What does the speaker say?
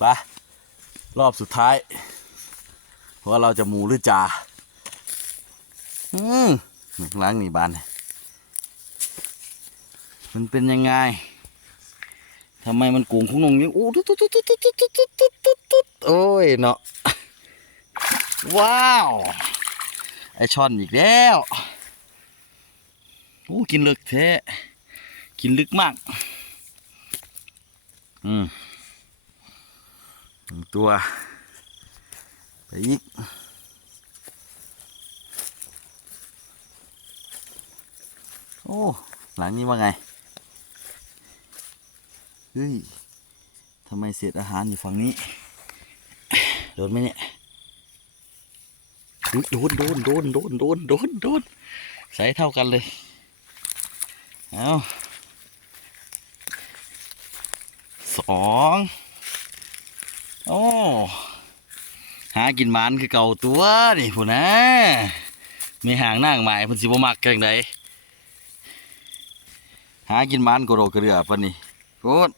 ไปรอบสุดท้าย ว่าเราจะมูหรือจ่าอืมล้างหล้างนี่บาน มันเป็นยังไงทำไมมันโกงคุ้งนงย่างนี้โอ้ตุ๊ดตุ๊ดตุ๊ดตุ๊ดตุ๊ดตุ๊ดตุ๊ดตุ๊ดตุ๊ดโอ้ยเนาะว้าว ไอช่อนอีกแล้วโอ้กินลึกแท้กินลึกมาก อืม ตัว ไปอีก โอ้ หลังนี้ว่าไง เฮ้ยทำไมเศษอาหารอยู่ฝั่งนี้ โดนไหมเนี่ยโดนโดนโดนโดนโดนโดนโดนใส่เท่ากันเลย เอาสอง โอ้หากินหมันคือเก่าตัวนี่ผู้นะมีหางนางไม้เพิ่นสิบ่มักจังไดหากินหมันกระโดดกระเดือปานนี้โคตร